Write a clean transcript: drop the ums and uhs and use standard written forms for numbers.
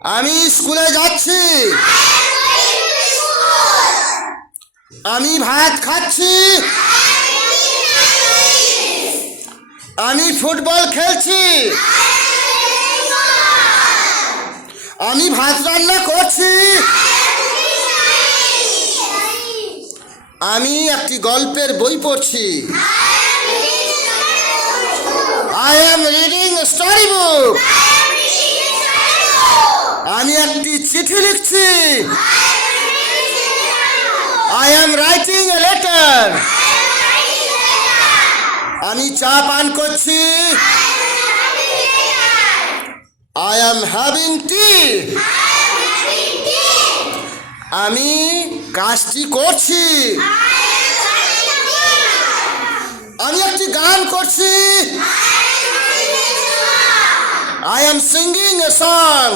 আমি স্কুলে যাচ্ছি। আমি ভাত খাচ্ছি। আমি ফুটবল খেলছি। আমি ভাত রান্না করছি। আমি একটি গল্পের বই পড়ছি। I am reading a story book. আমি একটি চিঠি লিখছি। I am writing a letter. আমি চা পান করছি। I am having tea. আমি কাজটি করছি। আমি একটি গান করছি। I am singing a song.